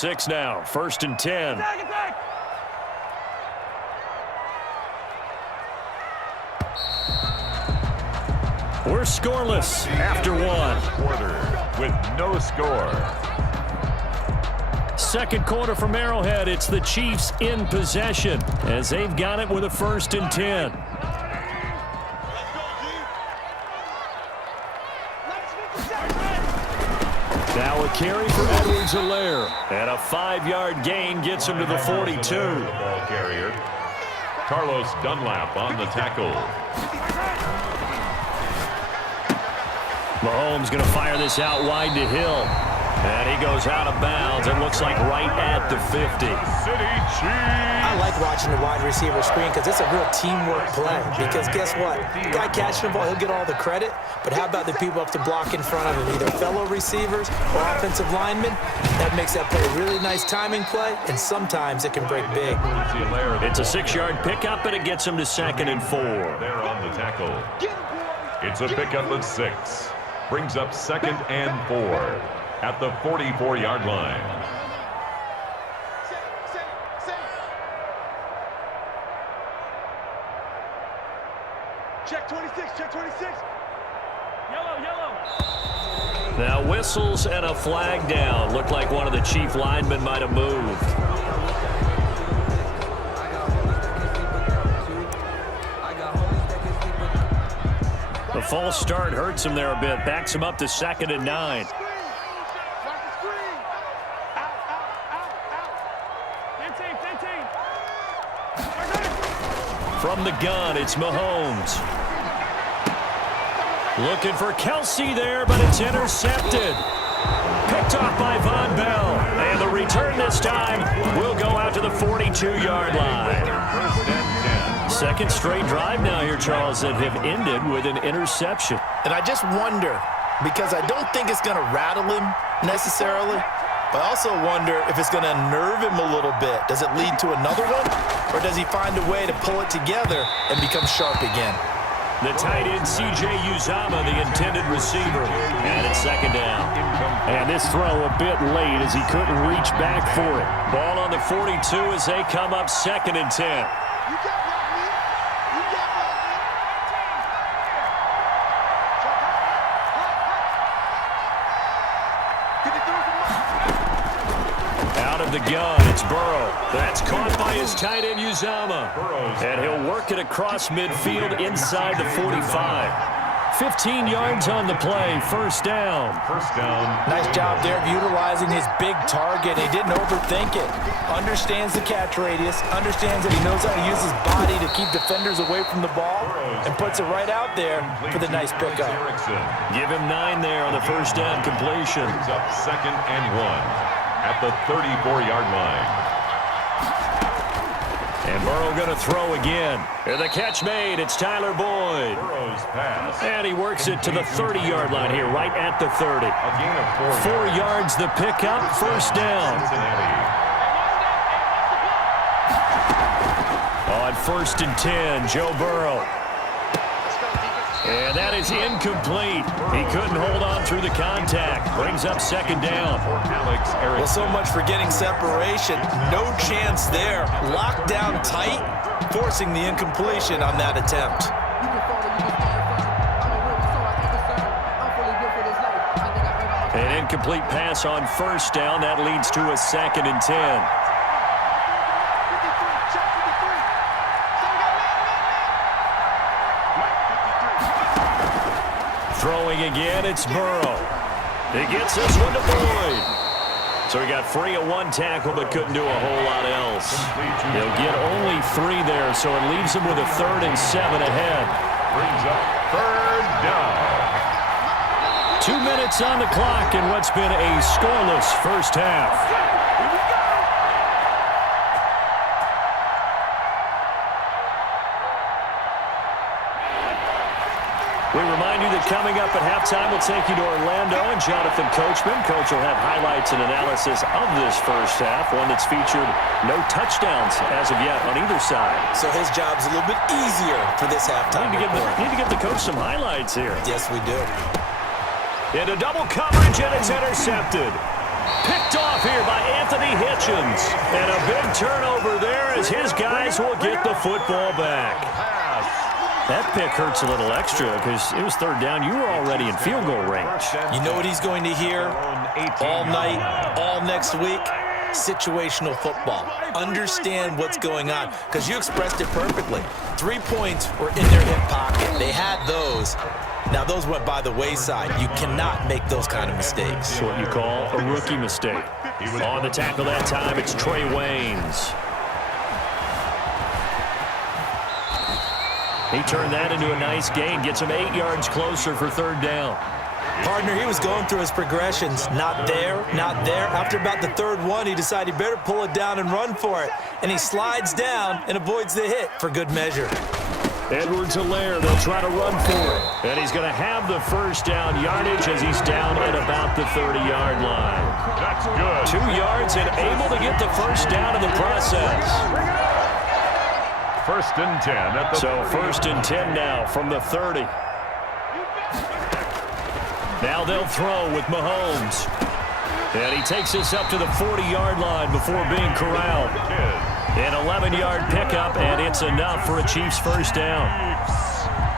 6 now. 1st and 10. We're scoreless after one. Quarter with no score. Second quarter from Arrowhead. It's the Chiefs in possession as they've got it with a 1st and 10. Now a carry for Edwards-Helaire. And a 5-yard gain gets him to the 42. Ball carrier. Carlos Dunlap on the tackle. Mahomes going to fire this out wide to Hill. And he goes out of bounds. It looks like right at the 50. City Chiefs. I like watching the wide receiver screen because it's a real teamwork play. Because guess what? The guy catching the ball, he'll get all the credit. But how about the people up to block in front of him? Either fellow receivers or offensive linemen. That makes that play a really nice timing play. And sometimes it can break big. It's a 6-yard pickup, and it gets him to 2nd and 4. There on the tackle. It's a pickup of 6. Brings up 2nd and 4 at the 44-yard line. Check 26, check 26. Yellow. Now whistles and a flag down. Looked like one of the Chief linemen might have moved. The false start hurts him there a bit. Backs him up to 2nd and 9. From the gun, it's Mahomes. Looking for Kelsey there, but it's intercepted. Picked off by Von Bell. And the return this time will go out to the 42-yard line. 1st and 10. Second straight drive now here, Charles, that have ended with an interception. And I just wonder, because I don't think it's going to rattle him necessarily, but I also wonder if it's going to unnerve him a little bit. Does it lead to another one? Or does he find a way to pull it together and become sharp again? The tight end, C.J. Uzomah, the intended receiver. And it's 2nd down. And this throw a bit late as he couldn't reach back for it. Ball on the 42 as they come up 2nd and 10. Out of the gun, it's Burrow. That's caught by his tight end, Uzomah. And he'll work it across midfield inside the 45. 15 yards on the play, 1st down. Nice job there of utilizing his big target. He didn't overthink it. Understands the catch radius. Understands that he knows how to use his body to keep defenders away from the ball. And puts it right out there for the nice pickup. Give him 9 there on the 1st down completion. Brings up 2nd and 1 at the 34-yard line. And Burrow going to throw again. And the catch made. It's Tyler Boyd. Burrow's pass. And he works it to the 30-yard line here, right at the 30. A gain of 4 yards the pickup, 1st down. On 1st and 10, Joe Burrow. And that is incomplete. He couldn't hold on through the contact. Brings up 2nd down. Well, so much for getting separation. No chance there. Locked down tight, forcing the incompletion on that attempt. An incomplete pass on 1st down. That leads to a 2nd and 10. Throwing again, it's Burrow. He gets this one to Boyd. So he got free of 1 tackle, but couldn't do a whole lot else. He'll get only 3 there, so it leaves him with a 3rd and 7 ahead. Brings up 3rd down. 2 minutes on the clock in what's been a scoreless first half. We remind you that coming up at halftime, we'll take you to Orlando and Jonathan Coachman. Coach will have highlights and analysis of this first half, one that's featured no touchdowns as of yet on either side. So his job's a little bit easier for this halftime. Need to give the coach some highlights here. Yes, we do. Into double coverage, and it's intercepted. Picked off here by Anthony Hitchens. And a big turnover there as his guys will get the football back. That pick hurts a little extra because it was third down. You were already in field goal range. You know what he's going to hear all night, all next week? Situational football. Understand what's going on, because you expressed it perfectly. 3 points were in their hip pocket. They had those. Now, those went by the wayside. You cannot make those kind of mistakes. It's what you call a rookie mistake. On the tackle that time, it's Trey Waynes. He turned that into a nice gain, gets him 8 yards closer for third down. Partner, he was going through his progressions. Not there, not there. After about the third one, he decided he better pull it down and run for it. And he slides down and avoids the hit for good measure. Edwards-Helaire, they'll try to run for it. And he's going to have the first down yardage as he's down at about the 30-yard line. That's good. 2 yards and able to get the first down in the process. First and 10 at the So first and 10 now from the 30. Now they'll throw with Mahomes. And he takes us up to the 40-yard line before being corralled. An 11-yard pickup, and it's enough for a Chiefs first down.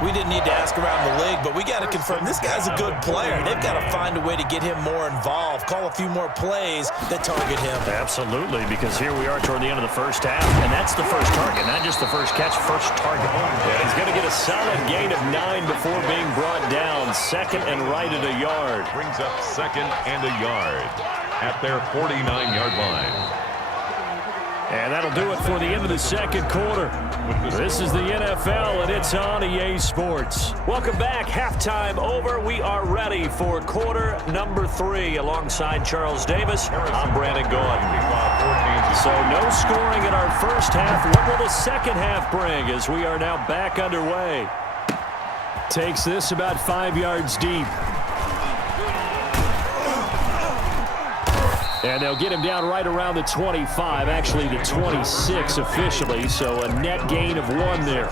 We didn't need to ask around the league, but we got to confirm this guy's a good player. They've got to find a way to get him more involved, call a few more plays that target him. Absolutely, because here we are toward the end of the first half, and that's the first target, not just the first catch, first target. And he's going to get a solid gain of 9 before being brought down. Second and right at a yard. brings up second and a yard at their 49-yard line. And that'll do it for the end of the second quarter. This is the NFL, and it's on EA Sports. Welcome back. Halftime over. We are ready for quarter number 3. Alongside Charles Davis, I'm Brandon Gaudin. So no scoring in our first half. What will the second half bring as we are now back underway? Takes this about 5 yards deep. And they'll get him down right around the 25, actually the 26 officially, so a net gain of 1 there.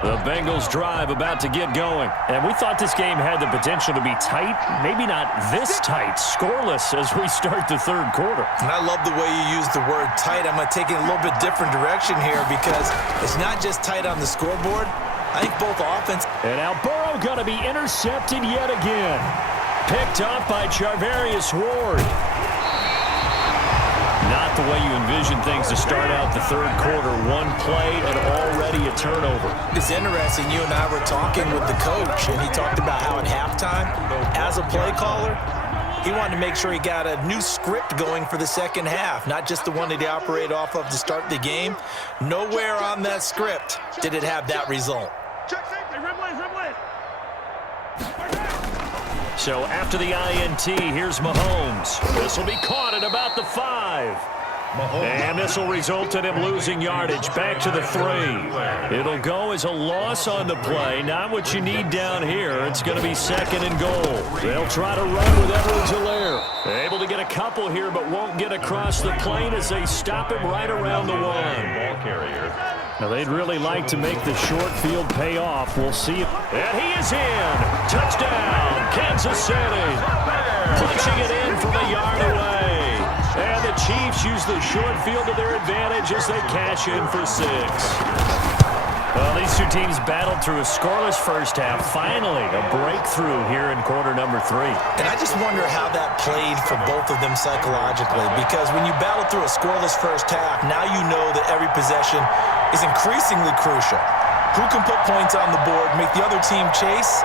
The Bengals drive about to get going. And we thought this game had the potential to be tight, maybe not this tight, scoreless as we start the third quarter. And I love the way you use the word tight. I'm going to take it in a little bit different direction here because it's not just tight on the scoreboard. I think both offense. And now Burrow going to be intercepted yet again. Picked up by Charvarius Ward. Not the way you envision things to start out the third quarter. 1 play and already a turnover. It's interesting. You and I were talking with the coach, and he talked about how at halftime, as a play caller, he wanted to make sure he got a new script going for the second half, not just the one that he operated off of to start the game. Nowhere on that script did it have that result. So after the INT, here's Mahomes. This will be caught at about the 5. And this will result in him losing yardage back to the 3. It'll go as a loss on the play. Not what you need down here. It's going to be second and goal. They'll try to run with Edwards-Helaire. Able to get a couple here, but won't get across the plane as they stop him right around the 1. Ball carrier. Now, they'd really like to make the short field pay off. We'll see. And he is in. Touchdown, Kansas City. Punching it in from a yard away. And the Chiefs use the short field to their advantage as they cash in for 6. Well, these two teams battled through a scoreless first half. Finally, a breakthrough here in quarter number 3. And I just wonder how that played for both of them psychologically, because when you battle through a scoreless first half, now you know that every possession is increasingly crucial. Who can put points on the board, make the other team chase?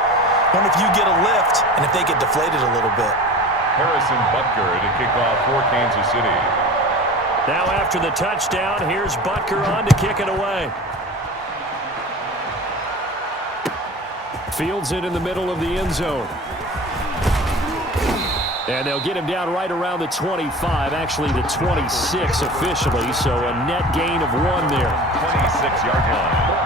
Wonder if you get a lift and if they get deflated a little bit. Harrison Butker to kick off for Kansas City. Now after the touchdown, here's Butker on to kick it away. Fields it in the middle of the end zone. And they'll get him down right around the 25, actually the 26 officially, so a net gain of 1 there. 26-yard line.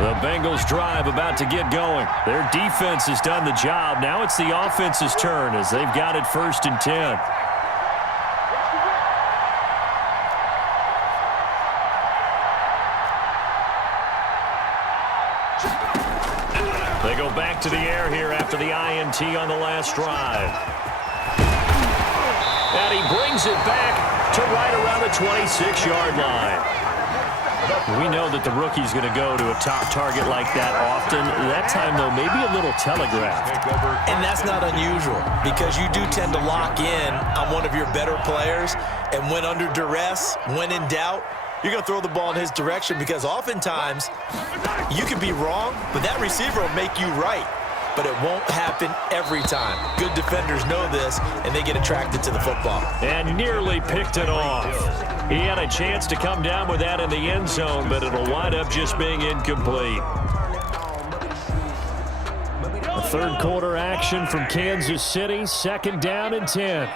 The Bengals drive about to get going. Their defense has done the job. Now it's the offense's turn as they've got it first and 10. They go back to the air here after the INT on the last drive. And he brings it back to right around the 26-yard line. We know that the rookie's going to go to a top target like that often. That time, though, maybe a little telegraphed. And that's not unusual because you do tend to lock in on one of your better players, and when under duress, when in doubt, you're going to throw the ball in his direction because oftentimes you could be wrong, but that receiver will make you right. But it won't happen every time. Good defenders know this, and they get attracted to the football. And nearly picked it off. He had a chance to come down with that in the end zone, but it'll wind up just being incomplete. A third quarter action from Kansas City, 2nd down and 10.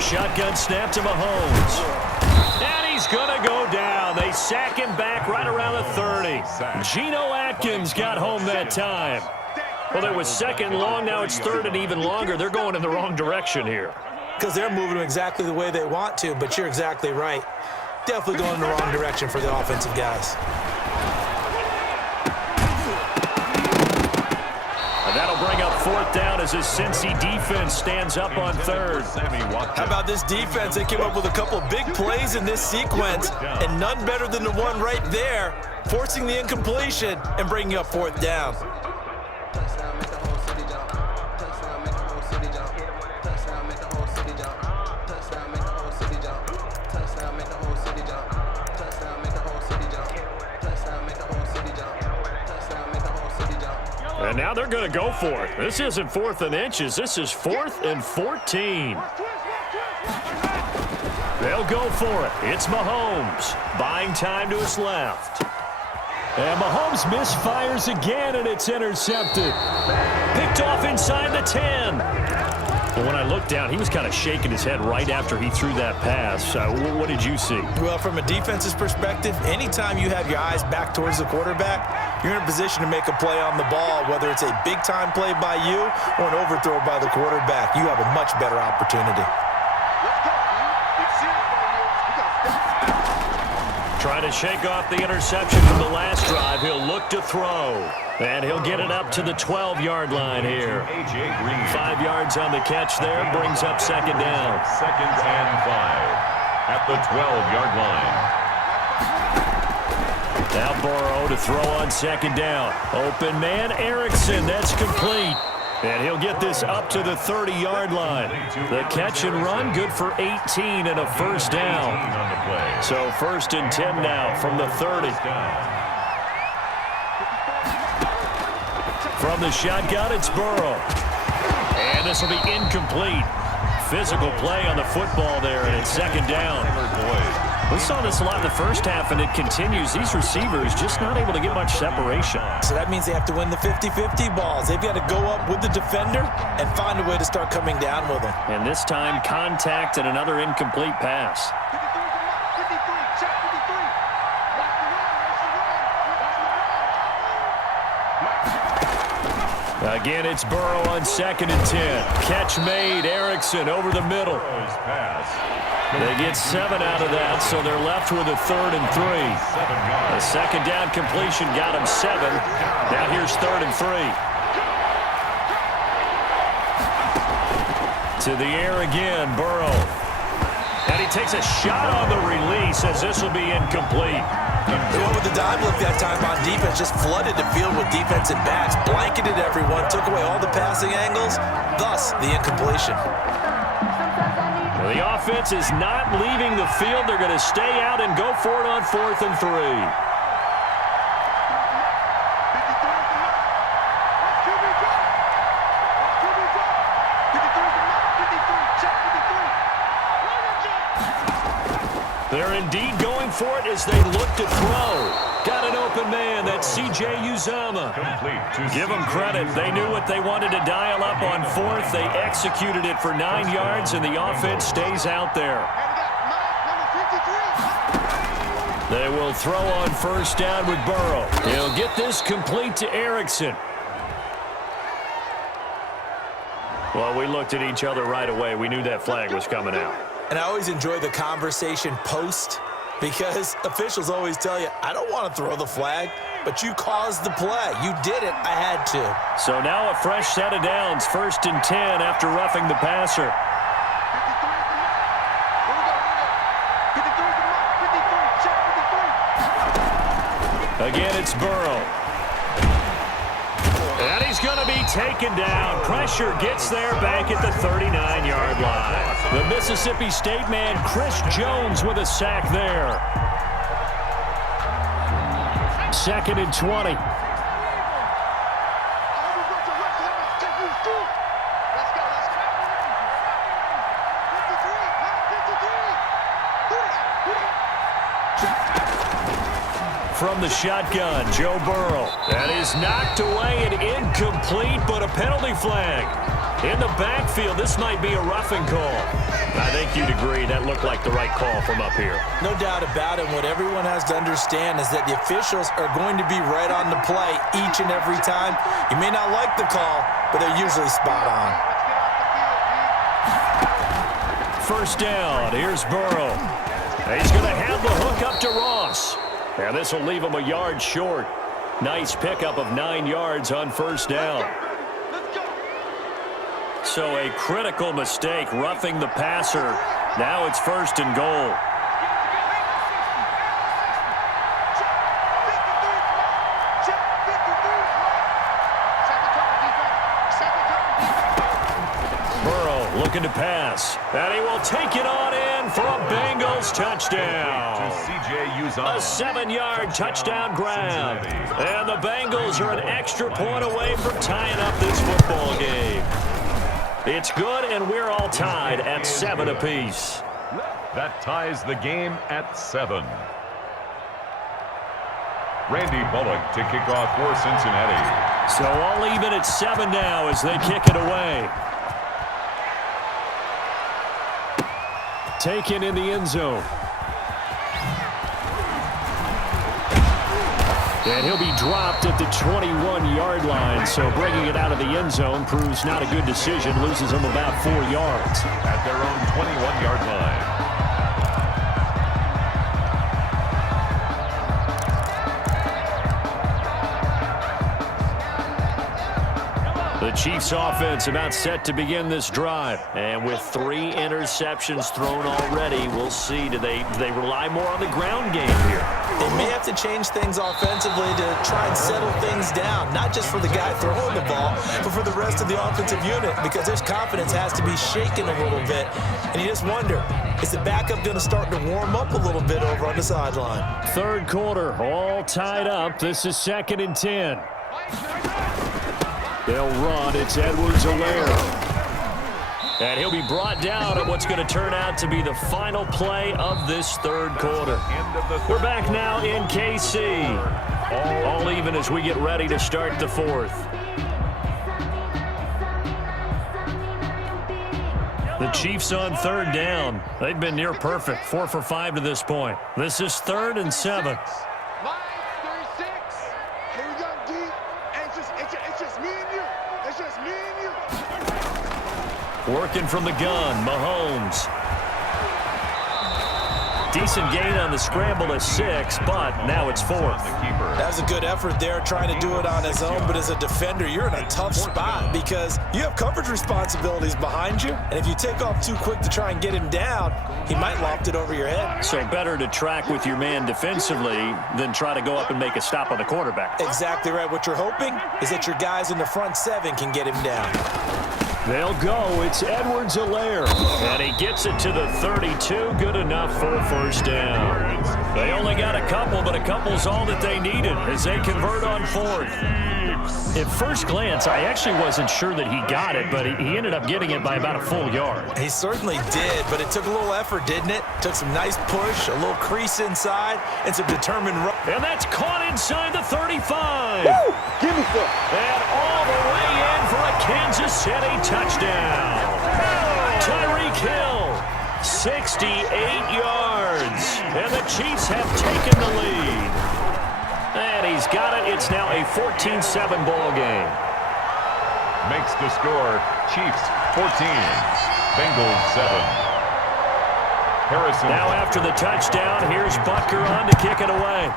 Shotgun snap to Mahomes. And he's going to go down. They sack him back right around the 30. Geno Atkins got home that time. Well, it was 2nd and long. Now it's 3rd and even longer. They're going in the wrong direction here. Because they're moving them exactly the way they want to, but you're exactly right. Definitely going in the wrong direction for the offensive guys. And that'll bring up 4th down as his Cincy defense stands up on 3rd. How about this defense? They came up with a couple of big plays in this sequence, and none better than the one right there, forcing the incompletion and bringing up 4th down. And now they're going to go for it. This isn't 4th and inches. This is 4th and 14. They'll go for it. It's Mahomes. Buying time to his left. And Mahomes misfires again, and it's intercepted. Picked off inside the 10. But when I looked down, he was kind of shaking his head right after he threw that pass. What did you see? Well, from a defense's perspective, anytime you have your eyes back towards the quarterback, you're in a position to make a play on the ball, whether it's a big-time play by you or an overthrow by the quarterback. You have a much better opportunity. Trying to shake off the interception from the last drive. He'll look to throw. And he'll get it up to the 12-yard line here. 5 yards on the catch there. Brings up 2nd down. 2nd and 5 at the 12-yard line. Now Burrow to throw on 2nd down. Open man, Erickson. That's complete. And he'll get this up to the 30-yard line. The catch and run, good for 18 and a 1st down. So 1st and 10 now from the 30. From the shotgun, it's Burrow. And this will be incomplete. Physical play on the football there, and it's 2nd down. We saw this a lot in the first half, and it continues. These receivers just not able to get much separation. So that means they have to win the 50-50 balls. They've got to go up with the defender and find a way to start coming down with them. And this time, contact and another incomplete pass. Again, it's Burrow on 2nd and 10. Catch made. Erickson over the middle. They get 7 out of that, so they're left with a 3rd and 3. A 2nd down completion got him 7. Now here's 3rd and 3. To the air again, Burrow. And he takes a shot on the release as this will be incomplete. They went with the dime look that time on defense, just flooded the field with defensive backs, blanketed everyone, took away all the passing angles, thus the incompletion. Well, the offense is not leaving the field. They're going to stay out and go for it on 4th and 3. They're indeed going for it as they look to throw. Got an open man. That's C.J. Uzomah. Give them credit. They knew what they wanted to dial up on 4th. They executed it for 9 yards, and the offense stays out there. They will throw on 1st down with Burrow. He'll get this complete to Erickson. Well, we looked at each other right away. We knew that flag was coming out. And I always enjoy the conversation post because officials always tell you, I don't want to throw the flag, but you caused the play. You did it. I had to. So now a fresh set of downs, 1st and 10 after roughing the passer. Again, it's Burrow. And he's going to be taken down. Pressure gets there back at the 39-yard line. The Mississippi State man, Chris Jones, with a sack there. 2nd and 20. From the shotgun, Joe Burrow. That is knocked away and incomplete, but a penalty flag. In the backfield, this might be a roughing call. I think you'd agree that looked like the right call from up here. No doubt about it. What everyone has to understand is that the officials are going to be right on the play each and every time. You may not like the call, but they're usually spot on. 1st down. Here's Burrow. He's going to have the hook up to Ross. And this will leave him a yard short. Nice pickup of 9 yards on 1st down. So a critical mistake, roughing the passer. Now it's 1st and goal. Burrow looking to pass. And he will take it on in for a Bengals touchdown. A 7-yard touchdown grab. And the Bengals are an extra point away from tying up this football game. It's good, and we're all tied at 7 apiece. That ties the game at 7. Randy Bullock to kick off for Cincinnati. So all even at 7 now as they kick it away. Taken in the end zone. And he'll be dropped at the 21-yard line, so bringing it out of the end zone proves not a good decision. Loses him about 4 yards. At their own 21-yard line. The Chiefs offense about set to begin this drive. And with 3 interceptions thrown already, we'll see. Do they rely more on the ground game here? They may have to change things offensively to try and settle things down, not just for the guy throwing the ball, but for the rest of the offensive unit, because his confidence has to be shaken a little bit. And you just wonder, is the backup going to start to warm up a little bit over on the sideline? 3rd quarter, all tied up. This is 2nd and 10. They'll run. It's Edwards-Helaire. And he'll be brought down at what's going to turn out to be the final play of this 3rd quarter. We're back now in KC. All even as we get ready to start the 4th. The Chiefs on 3rd down. They've been near perfect. 4 for 5 to this point. This is 3rd and 7. Working from the gun, Mahomes. Decent gain on the scramble to 6, but now it's 4th. That was a good effort there, trying to do it on his own, but as a defender, you're in a tough spot because you have coverage responsibilities behind you, and if you take off too quick to try and get him down, he might loft it over your head. So better to track with your man defensively than try to go up and make a stop on the quarterback. Exactly right. What you're hoping is that your guys in the front 7 can get him down. They'll go. It's Edwards-Helaire. And he gets it to the 32. Good enough for a 1st down. They only got a couple, but a couple's all that they needed as they convert on 4th. At first glance, I actually wasn't sure that he got it, but he ended up getting it by about a full yard. He certainly did, but it took a little effort, didn't it? Took some nice push, a little crease inside, and some determined run. And that's caught inside the 35. Woo! Give me some. And all the way in for a Kansas City touchdown. Tyreek Hill, 68 yards. And the Chiefs have taken the lead. And he's got it. It's now a 14-7 ball game. Makes the score Chiefs 14. Bengals 7. Harrison. Now after the touchdown, here's Butker on to kick it away.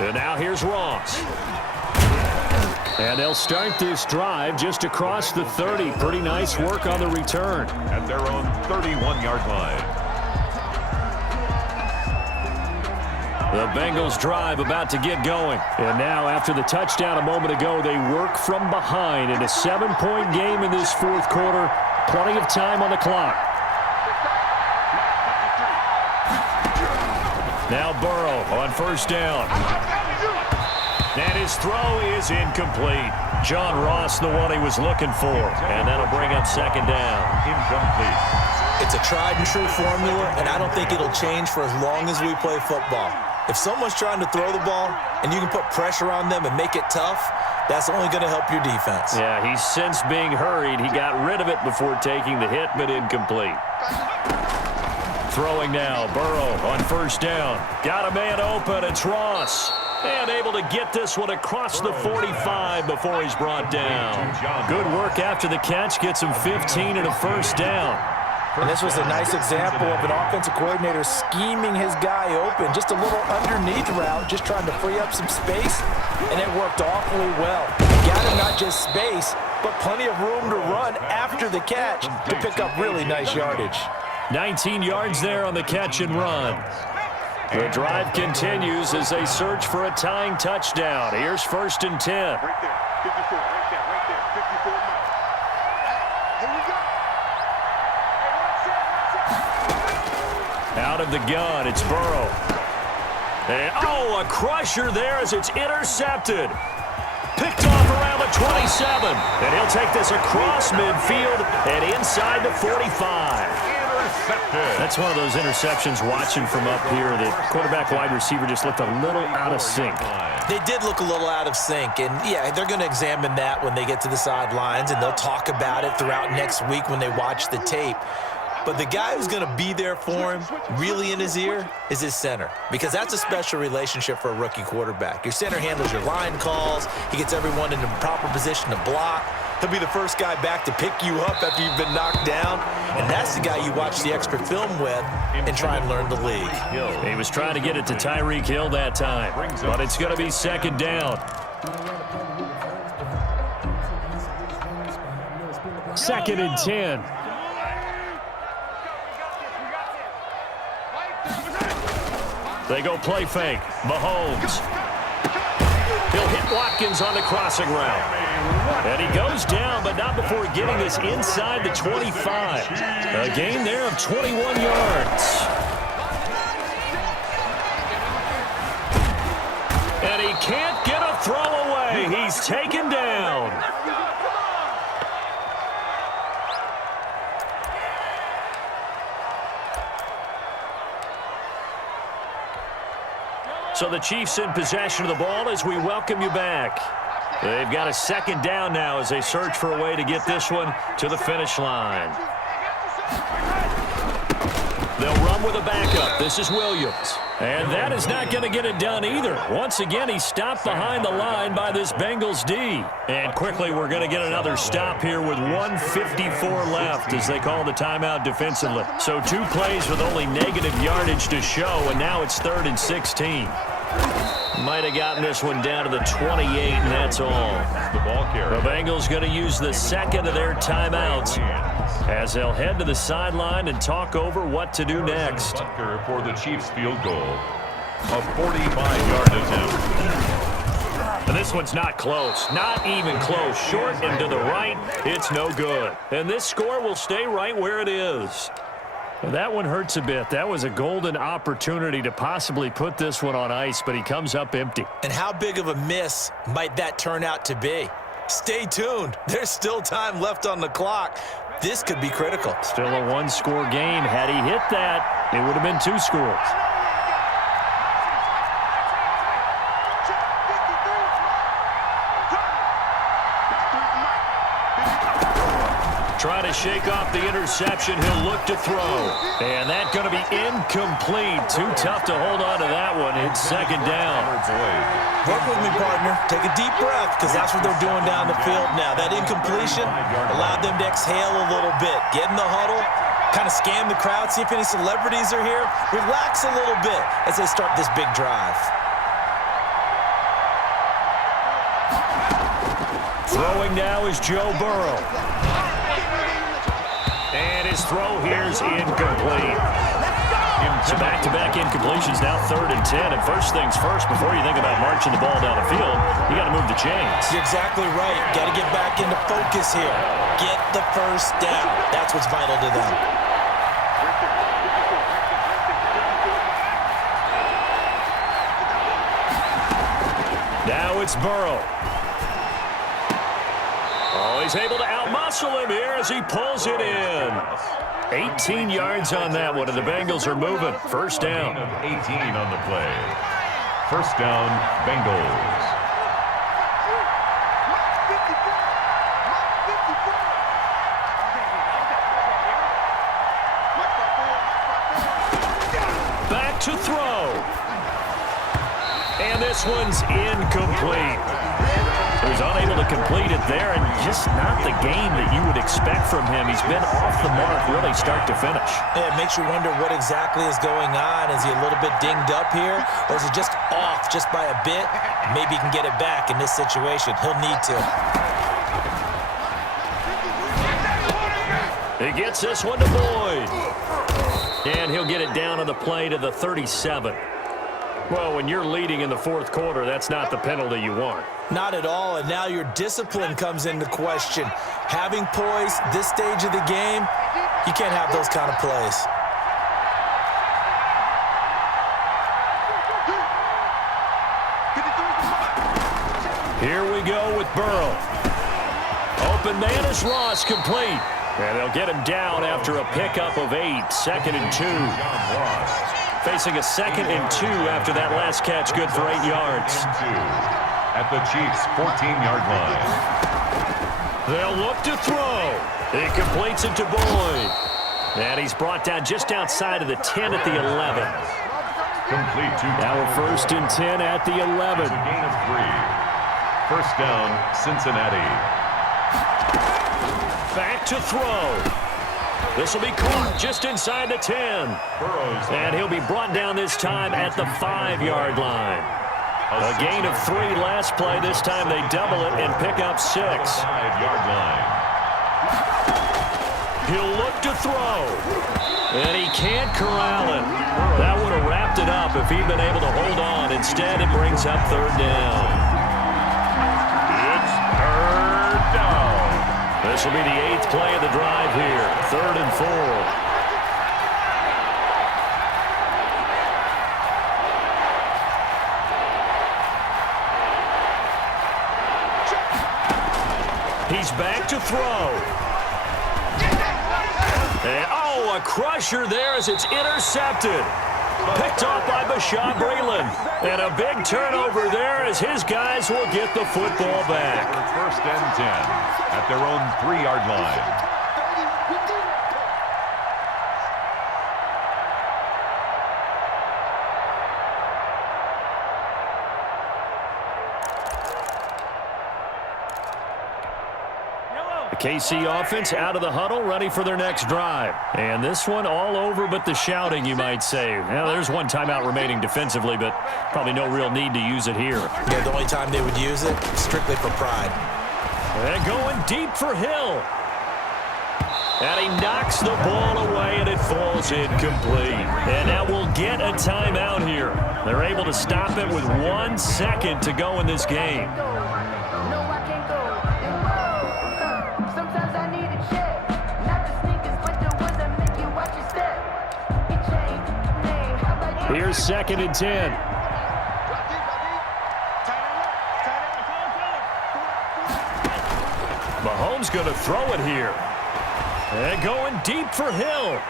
And now here's Ross. And they'll start this drive just across the 30. Pretty nice work on the return. At their own 31-yard line. The Bengals drive about to get going. And now after the touchdown a moment ago, they work from behind in a 7-point game in this fourth quarter. Plenty of time on the clock. Now Burrow on first down. And his throw is incomplete. John Ross, the one he was looking for. And that'll bring up second down. Incomplete. It's a tried and true formula, and I don't think it'll change for as long as we play football. If someone's trying to throw the ball and you can put pressure on them and make it tough, that's only going to help your defense. Yeah, he's since being hurried. He got rid of it before taking the hit, but incomplete. Throwing now, Burrow on first down. Got a man open, it's Ross. And able to get this one across the 45 before he's brought down. Good work after the catch, gets him 15 and a first down. And this was a nice example of an offensive coordinator scheming his guy open. Just a little underneath route, just trying to free up some space, and it worked awfully well. He got him not just space, but plenty of room to run after the catch to pick up really nice yardage. 19 yards there on the catch and run. The drive continues as they search for a tying touchdown. Here's first and 10. Right there, 54, right there, 54 miles. Here we go. Out of the gun, it's Burrow. And, a crusher there as it's intercepted. Picked off around the 27. And he'll take this across midfield and inside the 45. That's one of those interceptions watching from up here. The quarterback wide receiver just looked a little out of sync. They did look a little out of sync, and yeah, they're going to examine that when they get to the sidelines, and they'll talk about it throughout next week when they watch the tape. But the guy who's going to be there for him, really in his ear, is his center. Because that's a special relationship for a rookie quarterback. Your center handles your line calls. He gets everyone in the proper position to block. He'll be the first guy back to pick you up after you've been knocked down. And that's the guy you watch the extra film with and try and learn the league. He was trying to get it to Tyreek Hill that time. But it's going to be second down. Second and 10. They go play fake. Mahomes. He'll hit Watkins on the crossing route. And he goes down, but not before getting this inside the 25. A gain there of 21 yards. And he can't get a throw away. He's taken down. So the Chiefs in possession of the ball as we welcome you back. They've got a second down now as they search for a way to get this one to the finish line. They'll run with a backup. This is Williams. And that is not going to get it done either. Once again, he's stopped behind the line by this Bengals D. And quickly, we're going to get another stop here with 1:54 left as they call the timeout defensively. So 2 plays with only negative yardage to show, and now it's 3rd and 16. Might have gotten this one down to the 28, and that's all. The ball carrier. The Bengals going to use the second of their timeouts as they'll head to the sideline and talk over what to do next. Butker for the Chiefs field goal. A 45-yard attempt. And this one's not close. Not even close. Short and to the right. It's no good. And this score will stay right where it is. That one hurts a bit. That was a golden opportunity to possibly put this one on ice, but he comes up empty. And how big of a miss might that turn out to be? Stay tuned. There's still time left on the clock. This could be critical. Still a 1-score game. Had he hit that, it would have been 2 scores. Trying to shake off the interception. He'll look to throw. And that's going to be incomplete. Too tough to hold on to that one. It's second down. Work with me, partner. Take a deep breath, because that's what they're doing down the field now. That incompletion allowed them to exhale a little bit. Get in the huddle, kind of scan the crowd, see if any celebrities are here. Relax a little bit as they start this big drive. Throwing now is Joe Burrow. And his throw here is incomplete. So back-to-back incompletions, now 3rd and 10. And first things first, before you think about marching the ball down the field, you got to move the chains. You're exactly right. Got to get back into focus here. Get the first down. That's what's vital to them. Now it's Burrow. Oh, he's able to outmuscle him here as he pulls it in. 18 yards on that one, and the Bengals are moving. First down. 18 on the play. First down, Bengals. Back to throw. And this one's incomplete. He was unable to complete it there, and just not the game that you would expect from him. He's been off the mark really start to finish. Yeah, it makes you wonder what exactly is going on. Is he a little bit dinged up here, or is it just off just by a bit? Maybe he can get it back in this situation. He'll need to. He gets this one to Boyd. And he'll get it down on the play to the 37. Well, when you're leading in the fourth quarter, that's not the penalty you want. Not at all, and now your discipline comes into question. Having poise this stage of the game, you can't have those kind of plays. Here we go with Burrow. Open man is Ross, complete. And they'll get him down after a pickup of 8, 2nd and 2. Facing a 2nd and 2 after that last catch, good for 8 yards. At the Chiefs' 14-yard line. They'll look to throw. He completes it to Boyd. And he's brought down just outside of the 10 at the 11. Complete to Now a 1st and 10 at the 11. It's a gain of 3. First down, Cincinnati. Back to throw. This will be caught just inside the 10. And he'll be brought down this time at the 5-yard line. A gain of 3 last play. This time they double it and pick up 6. 5-yard line. He'll look to throw. And he can't corral it. That would have wrapped it up if he'd been able to hold on. Instead, it brings up 3rd down. It's 3rd down. This will be the 8th play of the drive here. 3rd and 4. He's back to throw. And, a crusher there as it's intercepted. Picked off by Bashaud Breeland. And a big turnover there as his guys will get the football back. 1st and 10 at their own 3-yard line. The KC offense out of the huddle, ready for their next drive. And this one all over but the shouting, you might say. Now, there's one timeout remaining defensively, but probably no real need to use it here. Yeah, the only time they would use it, strictly for pride. And going deep for Hill. And he knocks the ball away, and it falls incomplete. And now we'll get a timeout here. They're able to stop it with 1 second to go in this game. Here's 2nd and 10. Mahomes going to throw it here. And going deep for Hill.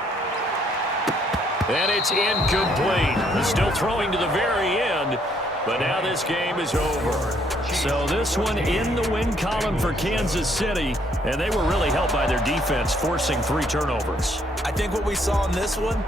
And it's incomplete. He's still throwing to the very end. But now this game is over. So this one in the win column for Kansas City, and they were really helped by their defense forcing 3 turnovers. I think what we saw in this one